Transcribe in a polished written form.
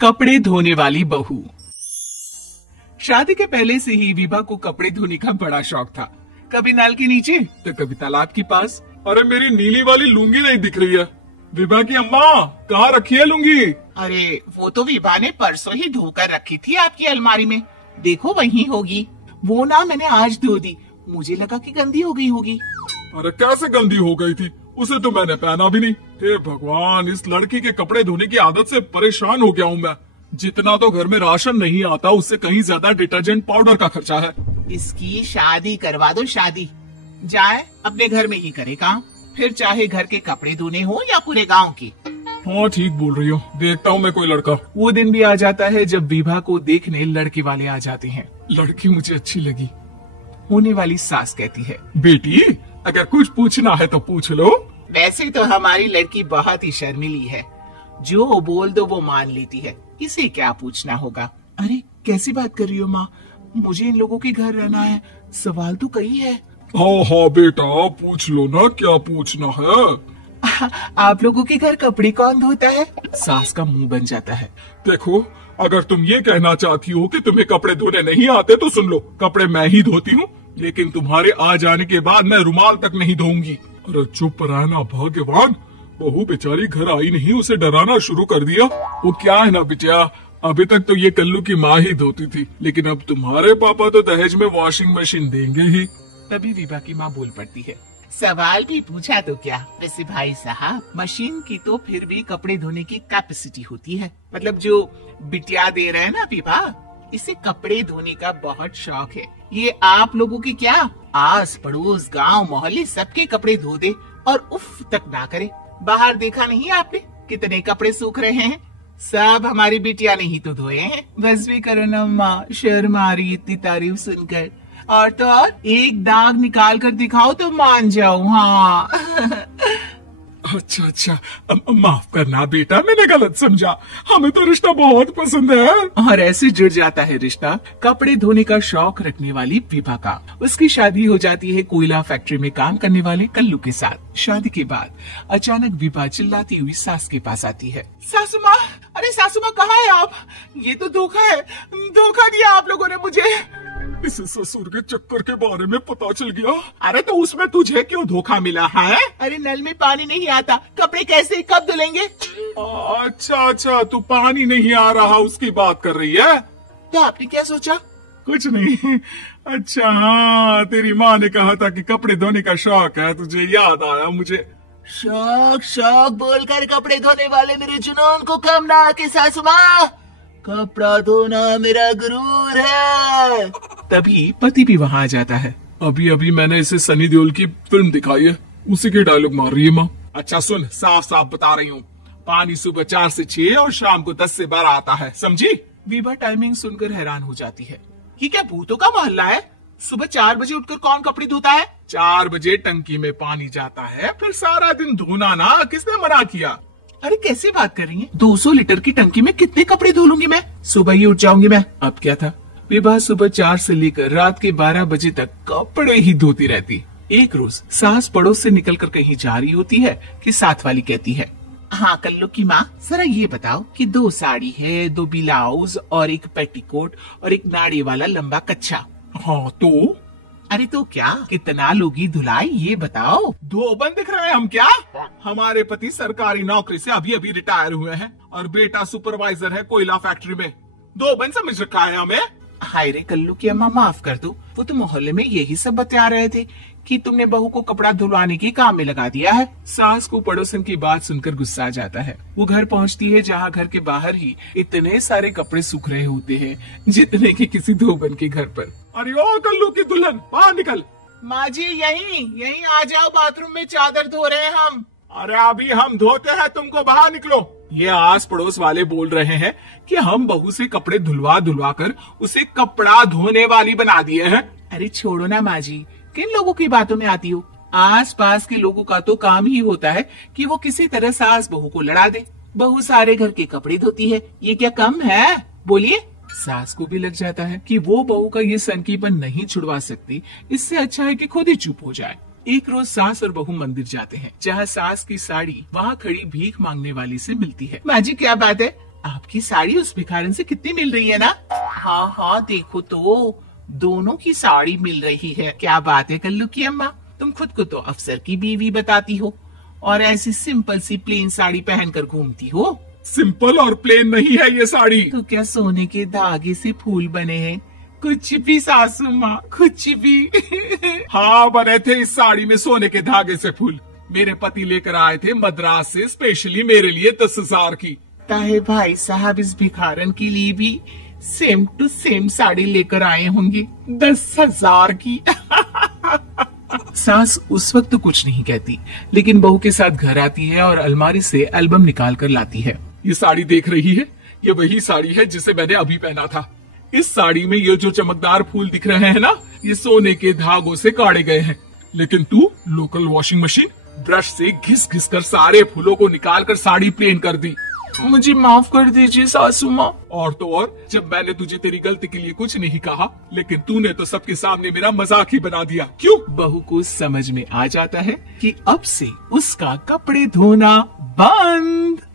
कपड़े धोने वाली बहू। शादी के पहले से ही विभा को कपड़े धोने का बड़ा शौक था। कभी नल के नीचे तो कभी तालाब के पास। अरे मेरी नीली वाली लुंगी नहीं दिख रही है। विभा की अम्मा कहाँ रखी है लुंगी? अरे वो तो विभा ने परसों ही धोकर रखी थी आपकी अलमारी में, देखो वहीं होगी। वो ना मैंने आज धो दी, मुझे लगा कि गंदी हो गई होगी। अरे कैसे गंदी हो गई थी? उसे तो मैंने पहना भी नहीं। हे भगवान, इस लड़की के कपड़े धोने की आदत से परेशान हो गया हूँ मैं। जितना तो घर में राशन नहीं आता उससे कहीं ज्यादा डिटर्जेंट पाउडर का खर्चा है। इसकी शादी करवा दो, शादी जाए अपने घर में ही करे काम, फिर चाहे घर के कपड़े धोने हो या पूरे गांव के। हाँ ठीक बोल रही हो, देखता हूँ मैं कोई लड़का। वो दिन भी आ जाता है जब विभा को देखने लड़के वाले आ जाते हैं। लड़की मुझे अच्छी लगी। होने वाली सास कहती है, बेटी अगर कुछ पूछना है तो पूछ लो। वैसे तो हमारी लड़की बहुत ही शर्मीली है, जो बोल दो वो मान लेती है, इसे क्या पूछना होगा। अरे कैसी बात कर रही हो माँ, मुझे इन लोगों के घर रहना है, सवाल तो कई है। हाँ हाँ बेटा पूछ लो ना, क्या पूछना है। आप लोगों के घर कपड़े कौन धोता है? सास का मुंह बन जाता है। देखो अगर तुम ये कहना चाहती हो कि तुम्हें कपड़े धोने नहीं आते तो सुन लो, कपड़े मैं ही धोती हूँ, लेकिन तुम्हारे आ जाने के बाद मैं रुमाल तक नहीं धोऊंगी। अरे चुप रहना भगवान, बहू बेचारी घर आई नहीं, उसे डराना शुरू कर दिया। वो क्या है ना बिटिया, अभी तक तो ये कल्लू की माँ ही धोती थी, लेकिन अब तुम्हारे पापा तो दहेज में वॉशिंग मशीन देंगे ही। तभी विभा की माँ बोल पड़ती है, सवाल भी पूछा तो क्या। वैसे भाई साहब, मशीन की तो फिर भी कपड़े धोने की कैपेसिटी होती है, मतलब जो बिटिया दे रहे हैं ना विभा, इसे कपड़े धोने का बहुत शौक है। ये आप लोगों की क्या, आस पड़ोस गांव मोहल्ले सबके कपड़े धो दे और उफ तक ना करे। बाहर देखा नहीं आपने कितने कपड़े सूख रहे हैं, सब हमारी बिटिया ने ही तो धोए हैं। बस भी करो ना माँ, शर्म आ रही इतनी तारीफ सुनकर। और तो और एक दाग निकाल कर दिखाओ तो मान जाओ। हाँ अच्छा माफ करना बेटा, मैंने गलत समझा, हमें तो रिश्ता बहुत पसंद है। और ऐसे जुड़ जाता है रिश्ता कपड़े धोने का शौक रखने वाली विभा का। उसकी शादी हो जाती है कोयला फैक्ट्री में काम करने वाले कल्लू के साथ। शादी के बाद अचानक विभा चिल्लाती हुई सास के पास आती है, सासू माँ, अरे सासू माँ कहाँ है आप? ये तो धोखा है, धोखा दिया आप लोगों ने मुझे। इस ससुर के चक्कर के बारे में पता चल गया। अरे तो उसमें तुझे क्यों धोखा मिला है? अरे नल में पानी नहीं आता, कपड़े कैसे कब धुलेंगे? अच्छा तू पानी नहीं आ रहा उसकी बात कर रही है। तो आपने क्या सोचा? कुछ नहीं। अच्छा हाँ, तेरी माँ ने कहा था कि कपड़े धोने का शौक है, तुझे याद आया मुझे। शौक बोलकर कपड़े धोने वाले मेरे जुनून को कम ना आके सासू माँ, कपड़ा धोना मेरा गुरूर है। तभी पति भी वहाँ आ जाता है। अभी मैंने इसे सनी देओल की फिल्म दिखाई है, उसी के डायलॉग मार रही है माँ। अच्छा सुन, साफ साफ बता रही हूँ, पानी सुबह 4 से 6 और शाम को 10 से 12 आता है, समझी? विभा टाइमिंग सुनकर हैरान हो जाती है। ये क्या भूतों का मोहल्ला है? सुबह 4 बजे उठकर कौन कपड़े धोता है? 4 बजे टंकी में पानी जाता है, फिर सारा दिन धोना ना, किसने मना किया? अरे कैसे बात कर रही हैं? 200 लीटर की टंकी में कितने कपड़े धो लूंगी मैं, सुबह ही उठ जाऊंगी मैं। अब क्या था, विभा सुबह 4 से लेकर रात के 12 बजे तक कपड़े ही धोती रहती। एक रोज सास पड़ोस से निकलकर कहीं जा रही होती है कि साथ वाली कहती है, हाँ कल्लू की माँ, जरा ये बताओ कि 2 साड़ी है, 2 ब्लाउज और एक पेटीकोट और एक नाड़ी वाला लंबा कच्छा। हाँ तो? अरे तो क्या, कितना लोगी धुलाई ये बताओ। 2 बन दिख रहे हैं हम क्या? हमारे पति सरकारी नौकरी से अभी रिटायर हुए हैं और बेटा सुपरवाइजर है कोयला फैक्ट्री में। 2 बन समझ रखा है हमें। हाय रे कल्लू की अम्मा, माफ कर दो, वो तो मोहल्ले में यही सब बता रहे थे कि तुमने बहू को कपड़ा धुलवाने के काम में लगा दिया है। सास को पड़ोसन की बात सुनकर गुस्सा आ जाता है। वो घर पहुंचती है जहां घर के बाहर ही इतने सारे कपड़े सूख रहे होते हैं जितने कि किसी धोबन के घर पर। अरे ओ कल्लू की दुल्हन, बाहर निकल। माँ जी यहीं आ जाओ, बाथरूम में चादर धो रहे हैं हम। अरे अभी हम धोते हैं, तुमको बाहर निकलो। ये आस पड़ोस वाले बोल रहे हैं कि हम बहू से कपड़े धुलवा कर उसे कपड़ा धोने वाली बना दिए हैं। अरे छोड़ो ना माँ जी, किन लोगों की बातों में आती हो? आस पास के लोगों का तो काम ही होता है कि वो किसी तरह सास बहू को लड़ा दे। बहू सारे घर के कपड़े धोती है, ये क्या कम है? बोलिए। सास को भी लग जाता है कि वो बहू का ये सनकीपन नहीं छुड़वा सकती, इससे अच्छा है कि खुद ही चुप हो जाए। एक रोज सास और बहू मंदिर जाते हैं, जहाँ सास की साड़ी वहाँ खड़ी भीख मांगने वाली से मिलती है। माँ जी क्या बात है, आपकी साड़ी उस भिखारन से कितनी मिल रही है ना? हाँ हाँ देखो तो, दोनों की साड़ी मिल रही है। क्या बात है कल्लू की अम्मा, तुम खुद को तो अफसर की बीवी बताती हो और ऐसी सिंपल सी प्लेन साड़ी पहनकर घूमती हो। सिंपल और प्लेन नहीं है ये साड़ी। तो क्या सोने के धागे से फूल बने हैं? कुछ भी सासू माँ, कुछ भी। हाँ बने थे इस साड़ी में सोने के धागे से फूल। मेरे पति लेकर आए थे मद्रास से स्पेशली मेरे लिए 10,000 की। ताहे भाई साहब इस भिखारन के लिए भी सेम टू सेम साड़ी लेकर आए होंगे 10,000 की। सास उस वक्त तो कुछ नहीं कहती, लेकिन बहू के साथ घर आती है और अलमारी से एल्बम निकाल कर लाती है। ये साड़ी देख रही है, ये वही साड़ी है जिसे मैंने अभी पहना था। इस साड़ी में ये जो चमकदार फूल दिख रहे हैं ना, ये सोने के धागों से काटे गए हैं। लेकिन तू लोकल वॉशिंग मशीन ब्रश से घिस घिस कर सारे फूलों को निकाल कर साड़ी प्लेन कर दी। मुझे माफ कर दीजिए सासू माँ। और तो और, जब मैंने तुझे तेरी गलती के लिए कुछ नहीं कहा, लेकिन तूने तो सबके सामने मेरा मजाक ही बना दिया। क्यों? बहू को समझ में आ जाता है कि अब से उसका कपड़े धोना बंद।